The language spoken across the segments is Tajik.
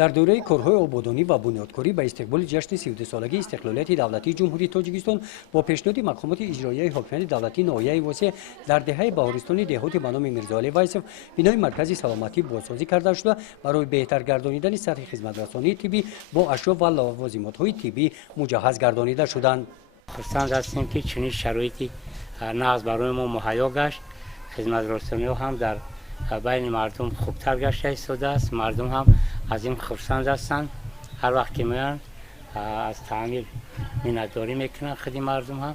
در دوره کارهای آبادانی و بنیادکاری به استقبال جشن 32 سالگی استقلالیت دولتی جمهوری تاجیکستان با پیشنهاد مقامات اجرایی حاکمیت دولتی ناحیه واسه در دهه بهارستانی دهات به نام میرزاعلی وایسف بنای مرکز سلامتی بازسازی کرده شده برای بهتر گردانیدن سطح خدمت رسانی طبی با اشیاء و لوازمات طبی مجهز گردانیده شدند. خرسند هستیم که چنین شرایطی نقض برای ما مهیا گشت. خدمت رسانی هم در بین مردم خوبتر گشته ایستاده است. مردم هم از این خرسند هستند. هر وقت که میان از تعمیر منتداری میکنن خدمت مردم هم.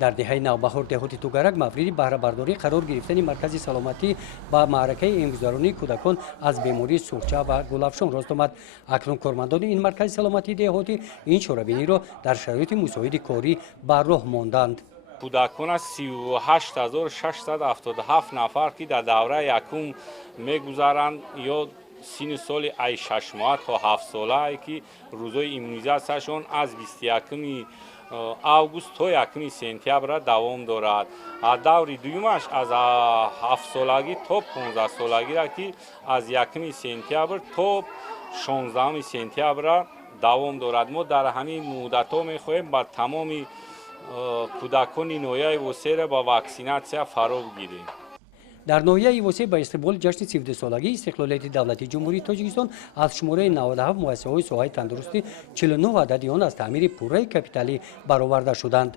در دهه نوبهار دهات توگرک مورد بهره برداری قرار گرفتن مرکز سلامتی با معرکه امگذرانی کودکان از بیماری سرچه و گلافشان راست آمد. اکنون کارمندان این مرکز سلامتی دهاتی این چاره‌بینی را در شرایط مساعد کاری بر راه ماندند. کودکان از 38677 نفر که در دوره یکم میگذرند یا سن سال 6 ماه تا 7 ساله که روزهای ایمونیزاسیشون از 21 август то 1 сентябр давом дорад. Даври дуюмаш аз 7 солагӣ то 15 солагӣ ра ки аз 1 сентябр то 16 сентябр давом дорад. мо дар ҳамин муддатҳо мехоҳем ба тамоми кӯдакони ноҳияи восеро ба ваксинатсия фаро гирем. در ناحیه واسه با استقبال جشن 32 سالگی استقلالیت دولتی جمهوری تاجیکستان از شماره 97 مؤسسه‌های ساحه تندرستی 49 عددی آن از تعمیر پوره کپیتالی برآورده شدند.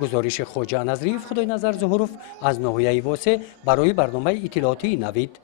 گزارش خواجه نظریف خدای نظر ظهوروف از ناحیه واسه برای برنامه اطلاعاتی نوید.